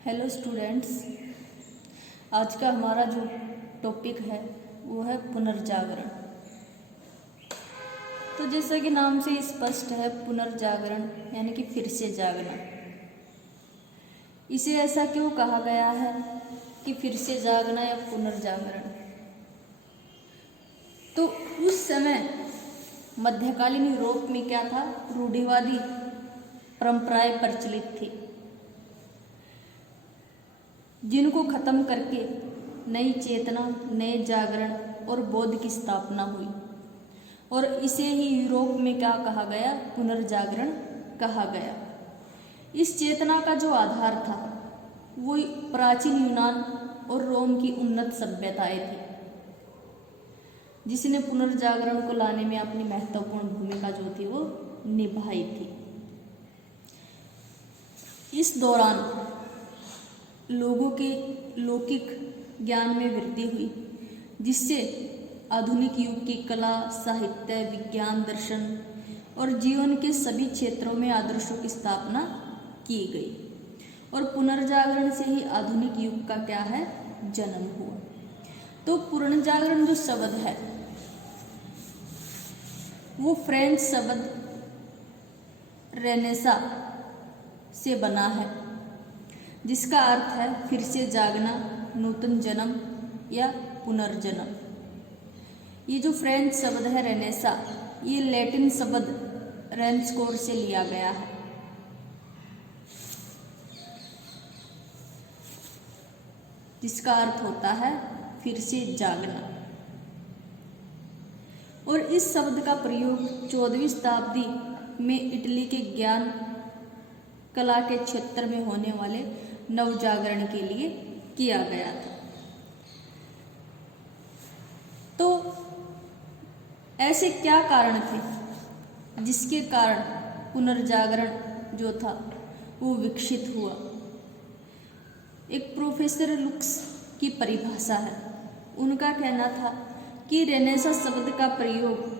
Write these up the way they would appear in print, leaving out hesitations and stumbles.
Hello students, आज का हमारा जो टॉपिक है वो है पुनर्जागरण। तो जैसा कि नाम से स्पष्ट है, पुनर्जागरण यानी कि फिर से जागना। इसे ऐसा क्यों कहा गया है कि फिर से जागना या पुनर्जागरण? तो उस समय मध्यकालीन यूरोप में क्या था, रूढ़िवादी परंपराएं प्रचलित थी, जिनको खत्म करके नई चेतना, नए जागरण और बोध की स्थापना हुई। और इसे ही यूरोप में क्या कहा गया, पुनर्जागरण कहा गया। इस चेतना का जो आधार था वो प्राचीन यूनान और रोम की उन्नत सभ्यताएं थी, जिसने पुनर्जागरण को लाने में अपनी महत्वपूर्ण भूमिका जो थी वो निभाई थी। इस दौरान लोगों के लौकिक ज्ञान में वृद्धि हुई, जिससे आधुनिक युग की कला, साहित्य, विज्ञान, दर्शन और जीवन के सभी क्षेत्रों में आदर्शों की स्थापना की गई। और पुनर्जागरण से ही आधुनिक युग का क्या है, जन्म हुआ। तो पुनर्जागरण जो शब्द है वो फ्रेंच शब्द रेनेसा से बना है, जिसका अर्थ है फिर से जागना, नूतन जन्म या पुनर्जन्म। ये जो फ्रेंच शब्द है रेनेसा, ये लैटिन शब्द रेन्सकोर से लिया गया है, जिसका अर्थ होता है फिर से जागना। और इस शब्द का प्रयोग 14वीं शताब्दी में इटली के ज्ञान कला के क्षेत्र में होने वाले नवजागरण के लिए किया गया था। तो ऐसे क्या कारण थे जिसके कारण पुनर्जागरण जो था वो विकसित हुआ? एक प्रोफेसर लुक्स की परिभाषा है। उनका कहना था कि रेनेसा शब्द का प्रयोग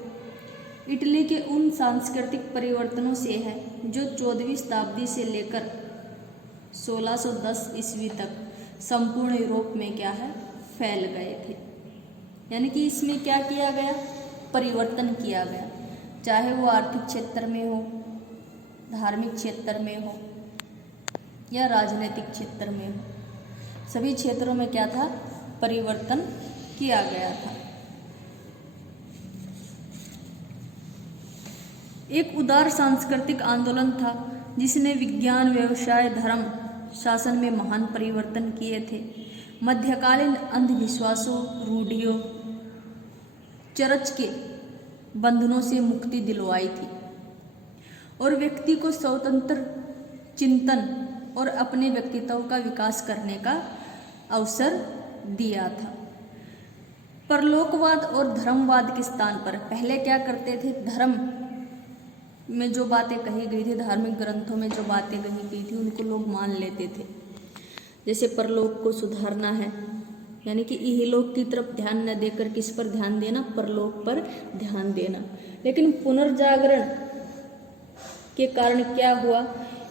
इटली के उन सांस्कृतिक परिवर्तनों से है जो 14वीं शताब्दी से लेकर 1610 ईस्वी तक संपूर्ण यूरोप में क्या है, फैल गए थे। यानी कि इसमें क्या किया गया, परिवर्तन किया गया, चाहे वो आर्थिक क्षेत्र में हो, धार्मिक क्षेत्र में हो या राजनीतिक क्षेत्र में हो, सभी क्षेत्रों में क्या था, परिवर्तन किया गया था। एक उदार सांस्कृतिक आंदोलन था जिसने विज्ञान, व्यवसाय, धर्म, शासन में महान परिवर्तन किए थे। मध्यकालीन अंधविश्वासों, रूढ़ियों, चर्च के बंधनों से मुक्ति दिलवाई थी और व्यक्ति को स्वतंत्र चिंतन और अपने व्यक्तित्व का विकास करने का अवसर दिया था। परलोकवाद और धर्मवाद के स्थान पर पहले क्या करते थे, धर्म में जो बातें कही गई थी, धार्मिक ग्रंथों में जो बातें कही गई थी, उनको लोग मान लेते थे। जैसे परलोक को सुधारना है, यानी कि इहलोक की तरफ ध्यान न देकर किस पर ध्यान देना, परलोक पर ध्यान देना। लेकिन पुनर्जागरण के कारण क्या हुआ,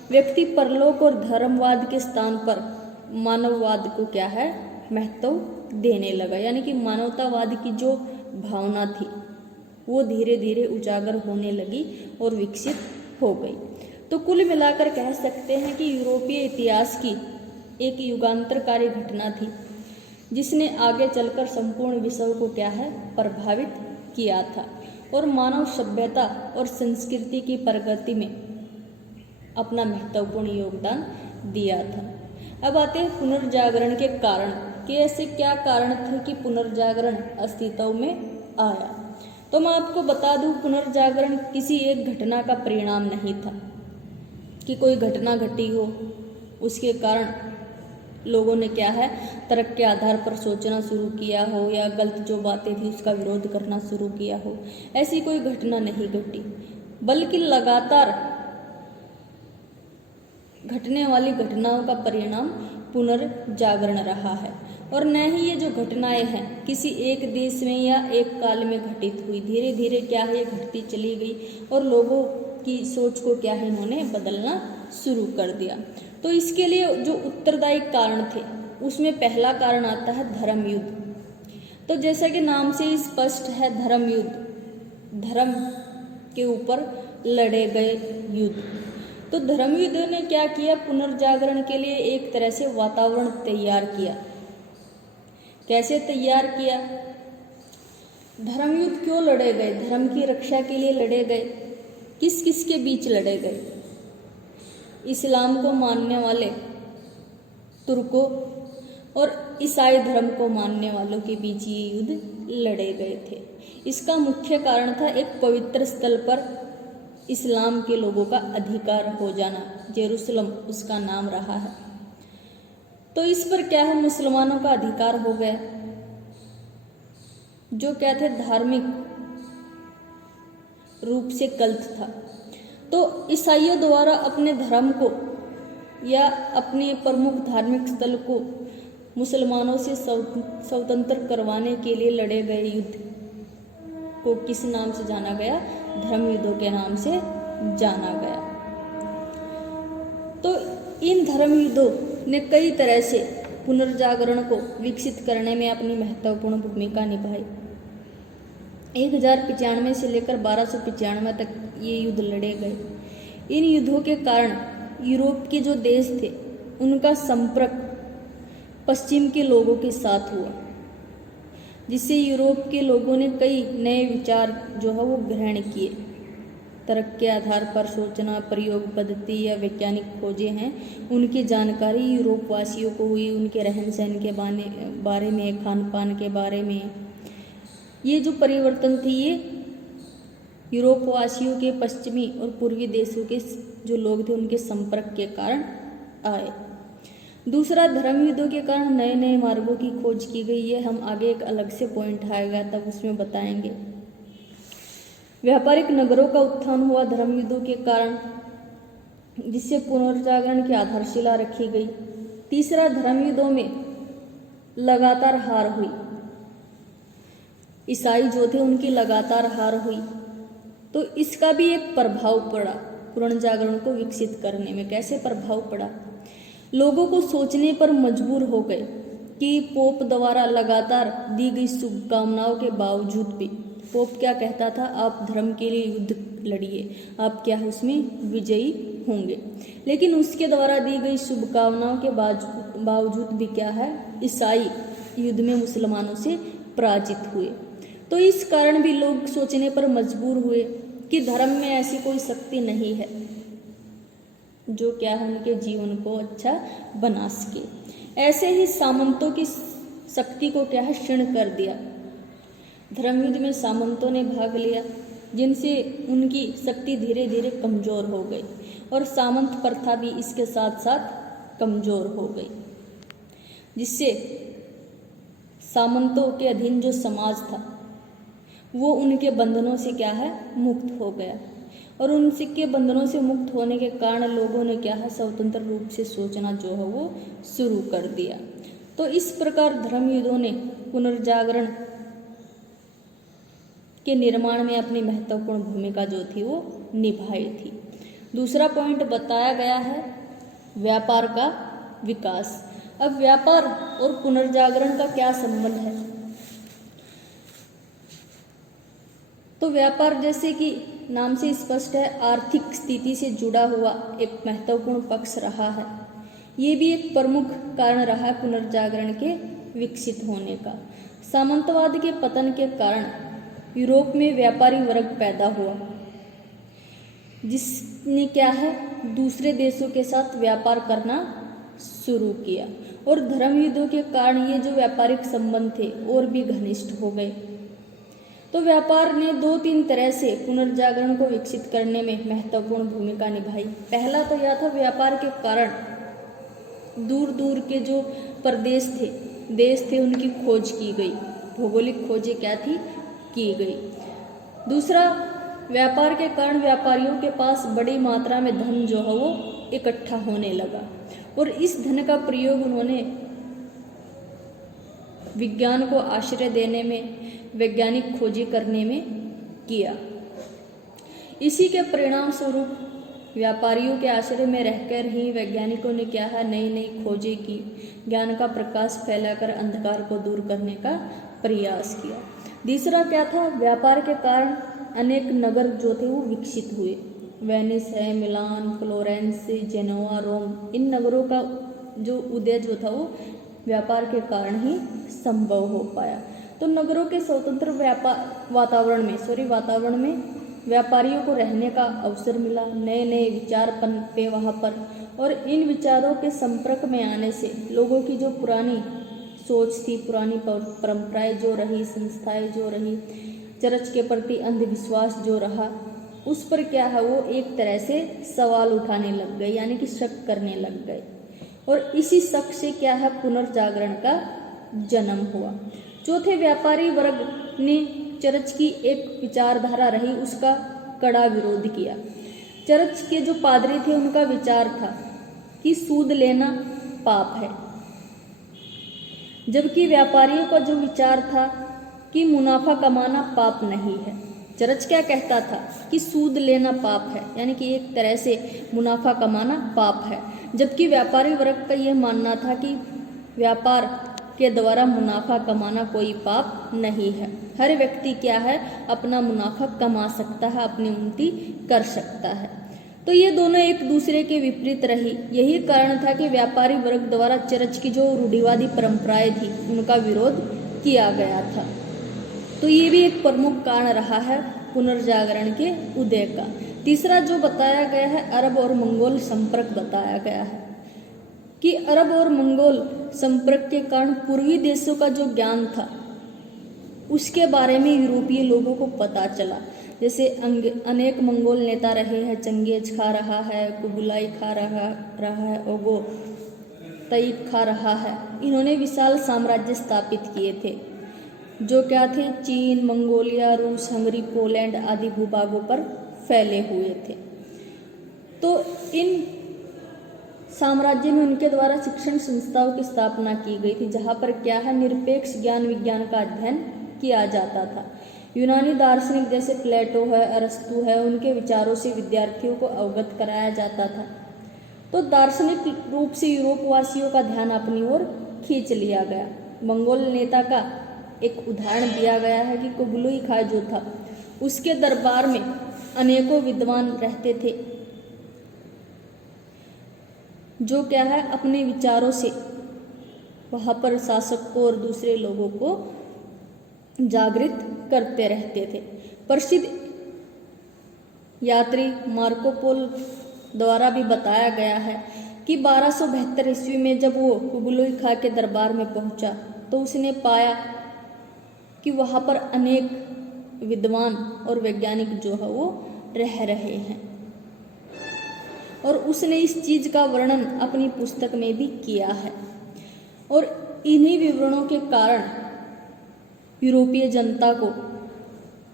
व्यक्ति परलोक और धर्मवाद के स्थान पर मानववाद को क्या है, महत्व देने लगा। यानी कि मानवतावाद की जो भावना थी वो धीरे धीरे उजागर होने लगी और विकसित हो गई। तो कुल मिलाकर कह सकते हैं कि यूरोपीय इतिहास की एक युगांतरकारी घटना थी, जिसने आगे चलकर संपूर्ण विश्व को क्या है, प्रभावित किया था और मानव सभ्यता और संस्कृति की प्रगति में अपना महत्वपूर्ण योगदान दिया था। अब आते हैं पुनर्जागरण के कारण कि ऐसे क्या कारण थे कि पुनर्जागरण अस्तित्व में आया। तो मैं आपको बता दूं, पुनर्जागरण किसी एक घटना का परिणाम नहीं था कि कोई घटना घटी हो, उसके कारण लोगों ने क्या है, तर्क के आधार पर सोचना शुरू किया हो या गलत जो बातें थी उसका विरोध करना शुरू किया हो। ऐसी कोई घटना नहीं घटी, बल्कि लगातार घटने वाली घटनाओं का परिणाम पुनर्जागरण रहा है। और न ही ये जो घटनाएं हैं किसी एक देश में या एक काल में घटित हुई, धीरे धीरे क्या है, घटती चली गई और लोगों की सोच को क्या है, इन्होंने बदलना शुरू कर दिया। तो इसके लिए जो उत्तरदायी कारण थे उसमें पहला कारण आता है धर्म युद्ध। तो जैसा कि नाम से ही स्पष्ट है, धर्म युद्ध, धर्म के ऊपर लड़े गए युद्ध। तो धर्म युद्ध ने क्या किया, पुनर्जागरण के लिए एक तरह से वातावरण तैयार किया। कैसे तैयार किया? धर्म युद्ध क्यों लड़े गए? धर्म की रक्षा के लिए लड़े गए। किस किस के बीच लड़े गए? इस्लाम को मानने वाले तुर्कों और ईसाई धर्म को मानने वालों के बीच ये युद्ध लड़े गए थे। इसका मुख्य कारण था एक पवित्र स्थल पर इस्लाम के लोगों का अधिकार हो जाना। जेरूसलम उसका नाम रहा है। तो इस पर क्या है, मुसलमानों का अधिकार हो गया, जो क्या थे, धार्मिक रूप से कल्ट था। तो ईसाइयों द्वारा अपने धर्म को या अपने प्रमुख धार्मिक स्थल को मुसलमानों से स्वतंत्र करवाने के लिए लड़े गए युद्ध को किस नाम से जाना गया? धर्म युद्धों के नाम से जाना गया। तो इन धर्म युद्धों ने कई तरह से पुनर्जागरण को विकसित करने में अपनी महत्वपूर्ण भूमिका निभाई। 1095 से लेकर 1295 तक ये युद्ध लड़े गए। इन युद्धों के कारण यूरोप के जो देश थे उनका संपर्क पश्चिम के लोगों के साथ हुआ, जिससे यूरोप के लोगों ने कई नए विचार जो है वो ग्रहण किए। तर्क के आधार पर सोचना, प्रयोग पद्धति या वैज्ञानिक खोजें हैं, उनकी जानकारी यूरोप वासियों को हुई। उनके रहन सहन के बारे में, खान पान के बारे में, ये जो परिवर्तन थी ये यूरोप वासियों के पश्चिमी और पूर्वी देशों के जो लोग थे उनके संपर्क के कारण आए। दूसरा, धर्म युद्धों के कारण नए नए मार्गों की खोज की गई है। हम आगे एक अलग से पॉइंट आएगा तब उसमें बताएंगे। व्यापारिक नगरों का उत्थान हुआ धर्म युद्धों के कारण, जिससे पुनर्जागरण की आधारशिला रखी गई। तीसरा, धर्म युद्धों में लगातार हार हुई। ईसाई जो थे उनकी लगातार हार हुई, तो इसका भी एक प्रभाव पड़ा पुनर्जागरण को विकसित करने में। कैसे प्रभाव पड़ा? लोगों को सोचने पर मजबूर हो गए कि पोप द्वारा लगातार दी गई शुभकामनाओं के बावजूद भी, पोप क्या कहता था, आप धर्म के लिए युद्ध लड़िए, आप क्या उसमें विजयी होंगे। लेकिन उसके द्वारा दी गई शुभकामनाओं के बावजूद भी क्या है, ईसाई युद्ध में मुसलमानों से पराजित हुए। तो इस कारण भी लोग सोचने पर मजबूर हुए कि धर्म में ऐसी कोई शक्ति नहीं है जो क्या है उनके जीवन को अच्छा बना सके। ऐसे ही सामंतों की शक्ति को क्या है, क्षीण कर दिया। धर्म युद्ध में सामंतों ने भाग लिया, जिनसे उनकी शक्ति धीरे धीरे कमजोर हो गई और सामंत प्रथा भी इसके साथ साथ कमजोर हो गई, जिससे सामंतों के अधीन जो समाज था वो उनके बंधनों से क्या है, मुक्त हो गया। और उनके बंधनों से मुक्त होने के कारण लोगों ने क्या है, स्वतंत्र रूप से सोचना जो है वो शुरू कर दिया। तो इस प्रकार धर्म युद्धों ने पुनर्जागरण के निर्माण में अपनी महत्वपूर्ण भूमिका जो थी वो निभाई थी। दूसरा पॉइंट बताया गया है व्यापार का विकास। अब व्यापार और पुनर्जागरण का क्या संबंध है? तो व्यापार जैसे कि नाम से स्पष्ट है, आर्थिक स्थिति से जुड़ा हुआ एक महत्वपूर्ण पक्ष रहा है। ये भी एक प्रमुख कारण रहा है पुनर्जागरण के विकसित होने का। सामंतवाद के पतन के कारण यूरोप में व्यापारी वर्ग पैदा हुआ, जिसने क्या है, दूसरे देशों के साथ व्यापार करना शुरू किया। और धर्म युद्धों के कारण ये जो व्यापारिक संबंध थे और भी घनिष्ठ हो गए। तो व्यापार ने 2-3 तरह से पुनर्जागरण को विकसित करने में महत्वपूर्ण भूमिका निभाई। पहला तो यह था, व्यापार के कारण दूर दूर के जो प्रदेश थे, देश थे, उनकी खोज की गई, भौगोलिक खोजें क्या थी, की गई। दूसरा, व्यापार के कारण व्यापारियों के पास बड़ी मात्रा में धन जो है वो इकट्ठा होने लगा और इस धन का प्रयोग उन्होंने विज्ञान को आश्रय देने में, वैज्ञानिक खोजें करने में किया। इसी के परिणाम स्वरूप व्यापारियों के आश्रय में रहकर ही वैज्ञानिकों ने क्या है, नई नई खोजें की, ज्ञान का प्रकाश फैलाकर अंधकार को दूर करने का प्रयास किया। तीसरा क्या था, व्यापार के कारण अनेक नगर जो थे वो विकसित हुए। वेनिस है, मिलान, फ्लोरेंस, जेनोवा, रोम, इन नगरों का जो उदय जो था वो व्यापार के कारण ही संभव हो पाया। तो नगरों के स्वतंत्र वातावरण में व्यापारियों को रहने का अवसर मिला, नए नए विचार पनपे वहाँ पर, और इन विचारों के संपर्क में आने से लोगों की जो पुरानी सोच थी, पुरानी परंपराएं जो रही, संस्थाएं जो रही, चर्च के प्रति अंधविश्वास जो रहा, उस पर क्या है वो एक तरह से सवाल उठाने लग गए, यानी कि शक करने लग गए। और इसी शक से क्या है, पुनर्जागरण का जन्म हुआ। चौथे, व्यापारी वर्ग ने चर्च की एक विचारधारा रही उसका कड़ा विरोध किया। चर्च के जो पादरी थे उनका विचार था कि सूद लेना पाप है, जबकि व्यापारियों का जो विचार था कि मुनाफा कमाना पाप नहीं है। चर्च क्या कहता था कि सूद लेना पाप है, यानी कि एक तरह से मुनाफा कमाना पाप है, जबकि व्यापारी वर्ग का यह मानना था कि व्यापार के द्वारा मुनाफा कमाना कोई पाप नहीं है। हर व्यक्ति क्या है, अपना मुनाफा कमा सकता है, अपनी उन्नति कर सकता है। तो ये दोनों एक दूसरे के विपरीत रही। यही कारण था कि व्यापारी वर्ग द्वारा चर्च की जो रूढ़िवादी परंपराएं थी उनका विरोध किया गया था। तो ये भी एक प्रमुख कारण रहा है पुनर्जागरण के उदय का। तीसरा जो बताया गया है, अरब और मंगोल संपर्क बताया गया है कि अरब और मंगोल संपर्क के कारण पूर्वी देशों का जो ज्ञान था उसके बारे में यूरोपीय लोगों को पता चला। जैसे अनेक मंगोल नेता रहे हैं, चंगेज खा रहा है, कुबलाई खा रहा है, ओगो तईब खा रहा है। इन्होंने विशाल साम्राज्य स्थापित किए थे जो क्या थे, चीन, मंगोलिया, रूस, हंगरी, पोलैंड आदि भूभागों पर फैले हुए थे। तो इन साम्राज्य में उनके द्वारा शिक्षण संस्थाओं की स्थापना की गई थी, जहाँ पर क्या है, निरपेक्ष ज्ञान विज्ञान का अध्ययन किया जाता था। यूनानी दार्शनिक जैसे प्लेटो है, अरस्तु है, उनके विचारों से विद्यार्थियों को अवगत कराया जाता था। तो दार्शनिक रूप से यूरोपवासियों का ध्यान अपनी ओर खींच लिया गया। मंगोल नेता का एक उदाहरण दिया गया है कि कुबलुई खां जो था उसके दरबार में अनेकों विद्वान रहते थे जो क्या है, अपने विचारों से वहाँ पर शासक को और दूसरे लोगों को जागृत करते रहते थे। प्रसिद्ध यात्री मार्को पोलो द्वारा भी बताया गया है कि 1272 ईस्वी में जब वो कुबलुई खां के दरबार में पहुंचा तो उसने पाया कि वहाँ पर अनेक विद्वान और वैज्ञानिक जो है वो रह रहे हैं, और उसने इस चीज का वर्णन अपनी पुस्तक में भी किया है। और इन्हीं विवरणों के कारण यूरोपीय जनता को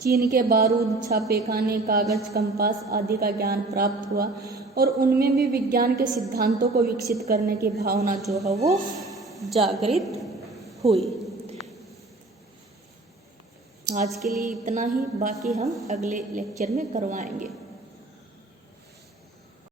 चीन के बारूद, छापेखाने, कागज, कंपास आदि का ज्ञान प्राप्त हुआ, और उनमें भी विज्ञान के सिद्धांतों को विकसित करने की भावना जो है वो जागृत हुई। आज के लिए इतना ही, बाकी हम अगले लेक्चर में करवाएंगे।